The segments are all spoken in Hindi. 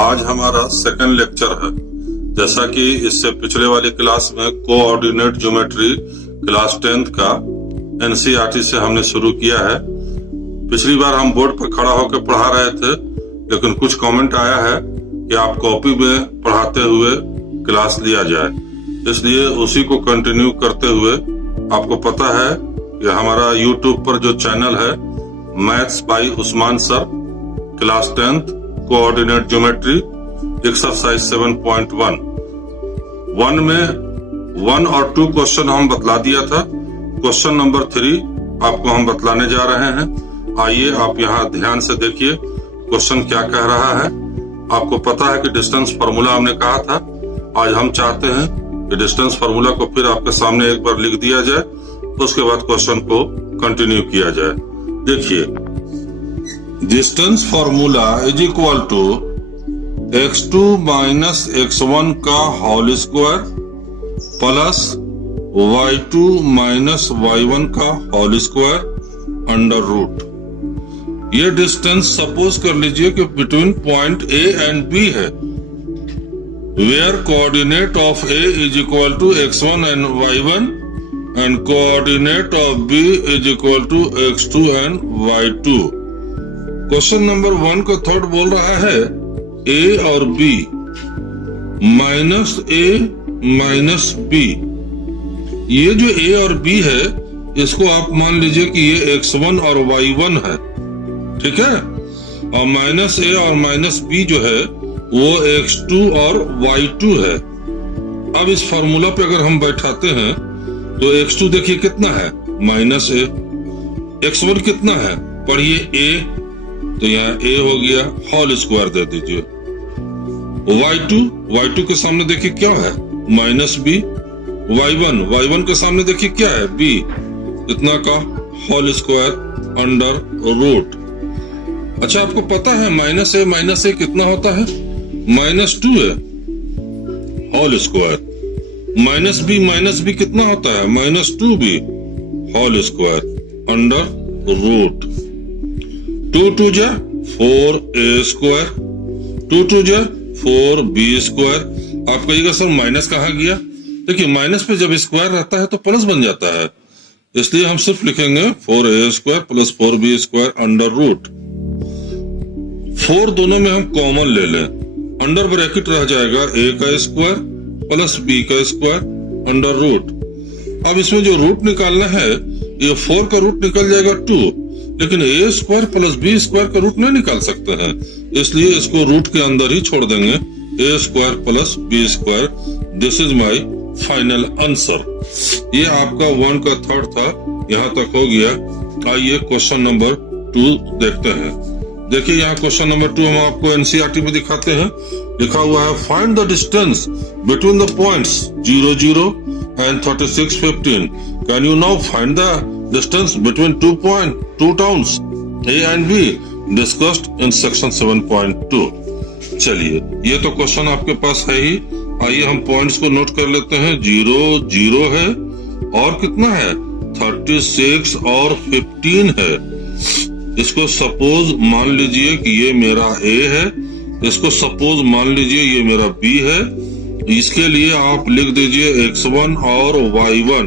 आज हमारा सेकंड लेक्चर है। जैसा कि इससे पिछले वाली क्लास में कोऑर्डिनेट ज्योमेट्री क्लास 10th का एनसीईआरटी से हमने शुरू किया है। पिछली बार हम बोर्ड पर खड़ा होकर पढ़ा रहे थे, लेकिन कुछ कमेंट आया है कि आप कॉपी में पढ़ाते हुए क्लास लिया जाए, इसलिए उसी को कंटिन्यू करते हुए आपको पता है कि हमारा यूट्यूब पर जो चैनल है maths by Usman sir class 10th coordinate geometry exercise 7.1 1 में 1 और 2 क्वेश्चन हम बतला दिया था। क्वेश्चन नंबर 3 आपको हम बतलाने जा रहे हैं। आइए आप यहाँ ध्यान से देखिए क्वेश्चन क्या कह रहा है। आपको पता है कि डिस्टेंस फार्मूला हमने कहा था। आज हम चाहते हैं कि डिस्टेंस फार्मूला को फिर आपके सामने एक बार लिख दिया जाए, उसके बाद क्वेश्चन को कंटिन्यू किया जाए। देखिए, distance formula is equal to x2 minus x1 का whole square plus y2 minus y1 का होल स्क्वायर अंडर रूट। ये डिस्टेंस सपोज कर लीजिए कि between point A and B है, where coordinate of A is equal to x1 and y1 and coordinate of B is equal to x2 and y2। Question number 1 का थर्ड बोल रहा है A और B minus A minus B। ये जो A और B है इसको आप मान लीजिए कि ये x1 और y1 है, ठीक है, और माइनस A और माइनस B जो है वो x2 और y2 है। अब इस फार्मूला पे अगर हम बैठाते हैं तो x2 देखिए कितना है माइनस A, x1 कितना है पढ़िए A, तो यहाँ A हो गया, होल स्क्वायर दे दीजिए। y2 के सामने देखिए क्या है माइनस B, y1 के सामने देखिए क्या है B, इतना का होल स्क्वायर अंडर रूट। अच्छा, आपको पता है माइनस A कितना होता है -2 है होल स्क्वायर, माइनस बी कितना होता है -2b whole square under root. 2 2 जा 4a स्क्वायर, 2 2 जा 4b स्क्वायर। आप कहिएगा सर माइनस कहाँ गया? देखिए, माइनस पे जब स्क्वायर रहता है तो प्लस बन जाता है, इसलिए हम सिर्फ लिखेंगे 4a square plus 4b square under root. 4 दोनों में हम कॉमन ले लें, अंडर ब्रैकेट रह जाएगा a का स्क्वायर प्लस b का स्क्वायर अंडर रूट। अब इसमें जो रूट निकालना है, ये 4 का रूट निकल जाएगा 2, लेकिन a square plus b square का रूट नहीं निकाल सकते हैं, इसलिए इसको रूट के अंदर ही छोड़ देंगे, a square plus b square. This is my final answer. ये आपका 1 का थर्ड था, यहाँ तक हो गया। आइए क्वेश्चन नंबर 2 देखते हैं। देखिए, यहाँ क्वेश्चन नंबर 2 हम आपको एनसीईआरटी में दिखाते हैं। लिखा हुआ है find the distance between the points 0 0 and 36 15। Can you now find the distance between 2 towns A and B discussed in section 7.2। चलिए, ये तो क्वेश्चन आपके पास है ही। आइए हम पॉइंट्स को नोट कर लेते हैं। 0 0 है और कितना है 36 और 15 है। इसको सपोज मान लीजिए कि ये मेरा A है, इसको सपोज मान लीजिए ये मेरा B है। इसके लिए आप लिख दीजिए x1 और y1,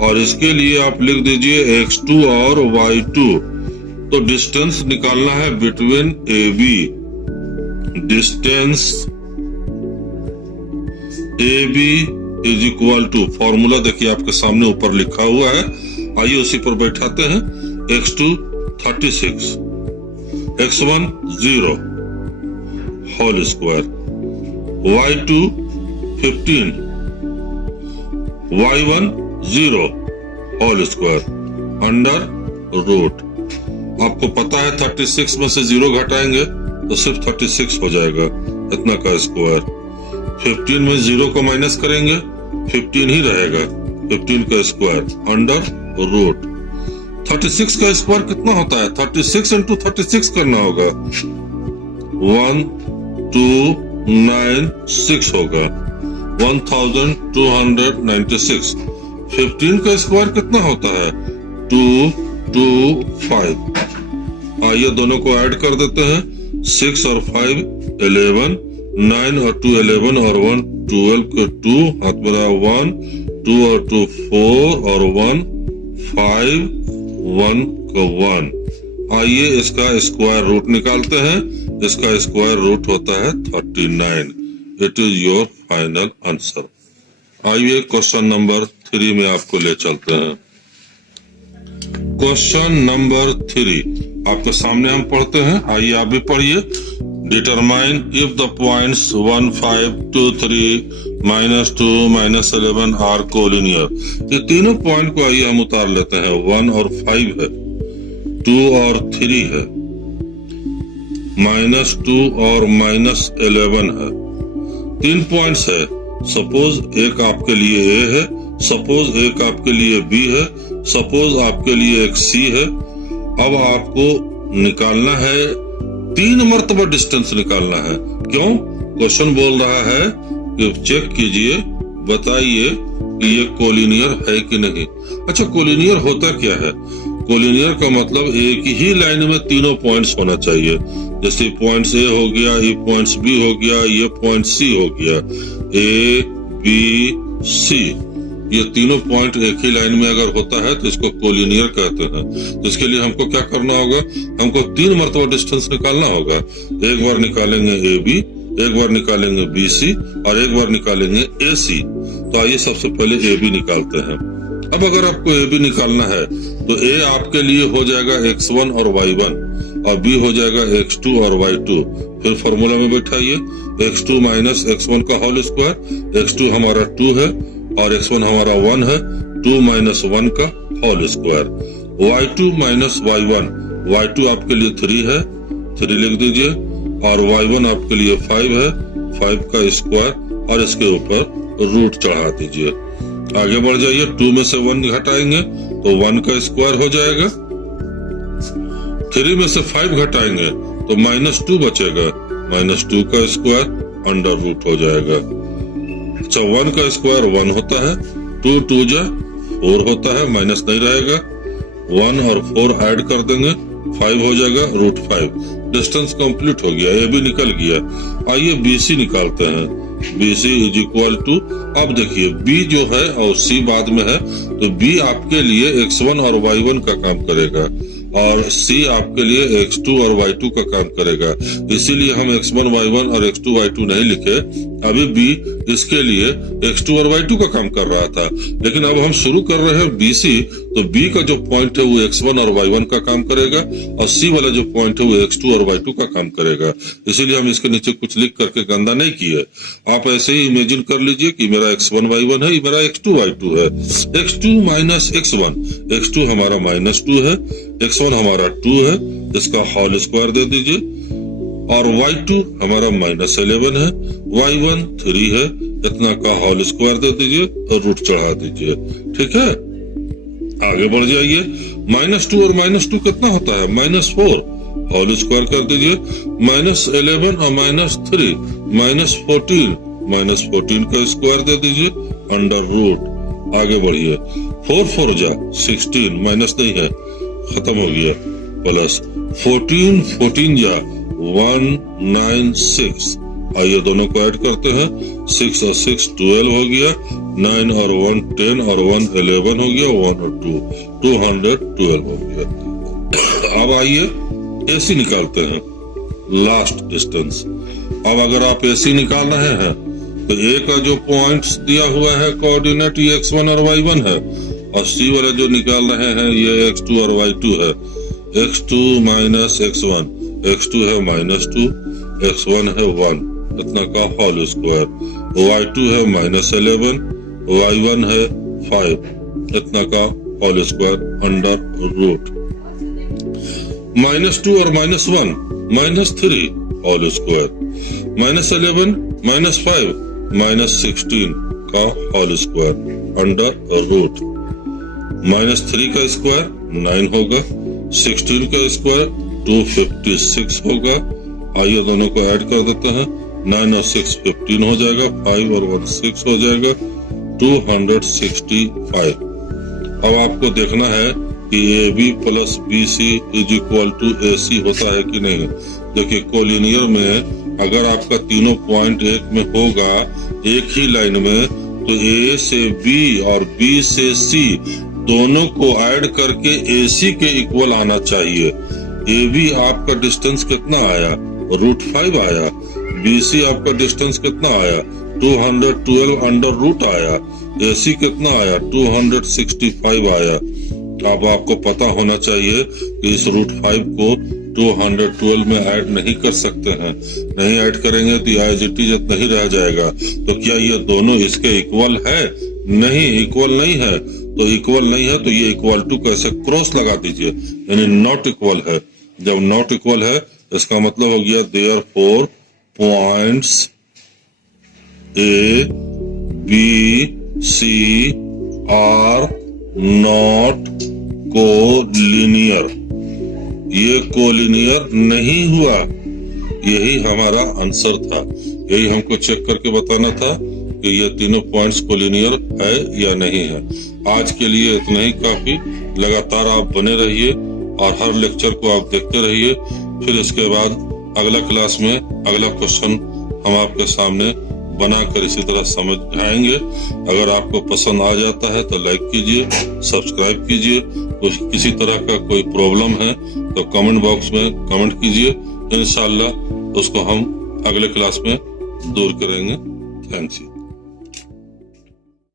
और इसके लिए आप लिख दीजिए x2 और y2। तो डिस्टेंस निकालना है between AB। Distance AB is equal to, formula देखिए आपके सामने ऊपर लिखा हुआ है, आइए उसी पर बैठाते हैं। x2 36, x1 0 whole square, y2 15, y1 0 whole square under root. आपको पता है 36 में से 0 घटाएंगे तो सिर्फ 36 हो जाएगा, इतना का स्क्वायर। 15 में 0 को माइनस करेंगे 15 ही रहेगा, 15 का स्क्वायर अंडर रूट। 36 का स्क्वायर कितना होता है 36 इंटू 36 करना होगा, 1296 होगा, 1296। 15 का स्क्वायर कितना होता है 225। आइए दोनों को ऐड कर देते हैं, 6 और 5 11, 9 और 2 11 और 1 12 के 2 हाथ में रहा 1, 2 और 2 4 और 1 5, 1 का 1। आइए इसका स्क्वायर रूट निकालते हैं। इसका स्क्वायर रूट होता है 39। It is your final answer. आइए क्वेश्चन नंबर 3 में आपको ले चलते हैं। क्वेश्चन नंबर 3 आपके सामने हम पढ़ते हैं, आइए आप भी पढ़िए। Determine if the points 1 5 2 3 -2 -11 are collinear. ये तीनों पॉइंट को आइए हम उतार लेते हैं। 1 और 5 है, 2 और 3 है, -2 और -11 है। 3 पॉइंट्स है। सपोज एक आपके लिए ए है, सपोज एक आपके लिए बी है, सपोज आपके लिए एक सी है। अब आपको निकालना है 3 मर्तबा डिस्टेंस निकालना है। क्यों? क्वेश्चन बोल रहा है कि चेक कीजिए, बताइए कि ये कोलिनियर है कि नहीं। अच्छा, कोलिनियर होता क्या है? कोलिनियर का मतलब एक ही लाइन में तीनों पॉइंट्स होना चाहिए। जैसे पॉइंट्स ए हो गया, ये पॉइंट्स बी हो गया, ये पॉइंट सी हो गया। ए बी सी, ये तीनों पॉइंट एक ही लाइन में अगर होता है तो इसको कोलिनियर कहते हैं। तो इसके लिए हमको क्या करना होगा? हमको 3 मरतबा डिस्टेंस निकालना होगा। एक बार निकालेंगे ए बी, एक बार निकालेंगे बी सी और एक बार निकालेंगे ए सी। तो आइए सबसे पहले ए बी निकालते हैं। अब अगर आपको ए बी निकालना है तो ए आपके लिए हो जाएगा x1 और y1 और b हो जाएगा x2 और y2। फिर फॉर्मूला में बैठाइए, x2 माइनस x1 का होल स्क्वायर। x2 हमारा 2 है और x1 हमारा 1 है। 2 माइनस 1 का whole square. y2 minus y1, y2 आपके लिए 3 है, 3 लिख दीजिए, और y1 आपके लिए 5 है, 5 का स्क्वायर और इसके ऊपर रूट चढ़ा दीजिए। आगे बढ़ जाइए, 2 में से 1 घटाएंगे तो 1 का स्क्वायर हो जाएगा। 3 में से 5 घटाएंगे तो -2 बचेगा, -2 का स्क्वायर अंडर रूट हो जाएगा। अच्छा, 1 का स्क्वायर 1 होता है, 2 2 जा 4 होता है, माइनस नहीं रहेगा। 1 और 4 ऐड कर देंगे, 5 हो जाएगा, √5। डिस्टेंस कंप्लीट हो गया, ये भी निकल गया। आइए BC निकालते हैं। BC इज इक्वल टू, अब देखिए B जो है और C बाद में है, तो B आपके लिए x1 और y1 का काम करेगा और C आपके लिए x2 और y2 का काम करेगा। इसीलिए हम x1 y1 और x2 y2 नहीं लिखे। अभी B इसके लिए x2 और y2 का काम कर रहा था, लेकिन अब हम शुरू कर रहे हैं BC, तो B का जो पॉइंट है वो x1 और y1 का काम करेगा और C वाला जो पॉइंट है वो x2 और y2 का काम करेगा। इसीलिए हम इसके नीचे कुछ लिख करके गंदा नहीं किए। आप ऐसे ही इमेजिन कर लीजिए कि मेरा x1 y1 है, ये मेरा x2 y2 है। x2 माइनस x1, x2 हमारा -2 है, x1 हमारा 2 है, इसका होल स्क्वायर दे दीजिए, और y2 हमारा -11 है, y1 3 है, इतना का होल स्क्वायर दे दीजिए और रूट चढ़ा दीजिए। ठीक है, आगे बढ़ जाइए। -2 और -2 कितना होता है? -4, होल स्क्वायर कर दीजिए, -11 और -3 -14, -14 का स्क्वायर दे दीजिए अंडर रूट। आगे बढ़िए, 4 4 जा 16, माइनस नहीं है, खत्म हो गया, प्लस 14 14 जा 196। आइए दोनों को ऐड करते हैं, 6 और 6 12 हो गया, 9 और 1 10 और 1 11 हो गया, 1 और 2 212 हो गया। अब आइए AC निकालते हैं, लास्ट डिस्टेंस। अब अगर आप AC निकाल रहे हैं तो A का जो पॉइंट्स दिया हुआ है कोऑर्डिनेट, ये x1 और y1 है, और C वाला जो निकाल रहे हैं ये x2 और y2 है। x2 माइनस x1, x2 है -2, x1 है 1, इतना का होल स्क्वायर, y2 है -11, y1 है 5, इतना का होल स्क्वायर अंडर रूट। -2 और -1 -3 होल स्क्वायर, -11 -5 -16 का होल स्क्वायर अंडर रूट। -3 का स्क्वायर 9 होगा, 16 का स्क्वायर 256 होगा। आइए दोनों को ऐड कर देते हैं, 9 और 6 15 हो जाएगा, 5 और 1 6 हो जाएगा, 265। अब आपको देखना है कि AB plus BC is equal to AC होता है कि नहीं। देखिए कोलिनियर में अगर आपका तीनों पॉइंट एक में होगा एक ही लाइन में, तो ए से बी और बी से सी दोनों को ऐड करके AC के इक्वल आना चाहिए। AB आपका डिस्टेंस कितना आया, √5 आया। BC आपका डिस्टेंस कितना आया, 212 अंडर रूट आया। AC कितना आया, 265 आया। अब आपको पता होना चाहिए कि इस √5 को 212 में ऐड नहीं कर सकते हैं। नहीं ऐड करेंगे तो एज इट इज नहीं रह जाएगा। तो क्या ये दोनों इसके इक्वल है? नहीं, इक्वल नहीं है। तो इक्वल नहीं है तो ये इक्वल टू को ऐसे क्रॉस लगा दीजिए, यानी नॉट इक्वल है। जब नॉट इक्वल है इसका मतलब हो गया therefore points A, B, C are not collinear. ये कोलिनियर नहीं हुआ, यही हमारा आंसर था। यही हमको चेक करके बताना था कि ये तीनों पॉइंट्स कोलिनियर है या नहीं है। आज के लिए इतना ही काफी। लगातार आप बने रहिए और हर लेक्चर को आप देखते रहिए। फिर इसके बाद अगला क्लास में अगला क्वेश्चन हम आपके सामने बनाकर इसी तरह समझाएंगे। अगर आपको पसंद आ जाता है तो लाइक कीजिए, सब्सक्राइब कीजिए। किसी तरह का कोई प्रॉब्लम है तो कमेंट बॉक्स में कमेंट कीजिए, इंशाल्लाह उसको हम अगले क्लास में दूर करेंगे। Thanks you.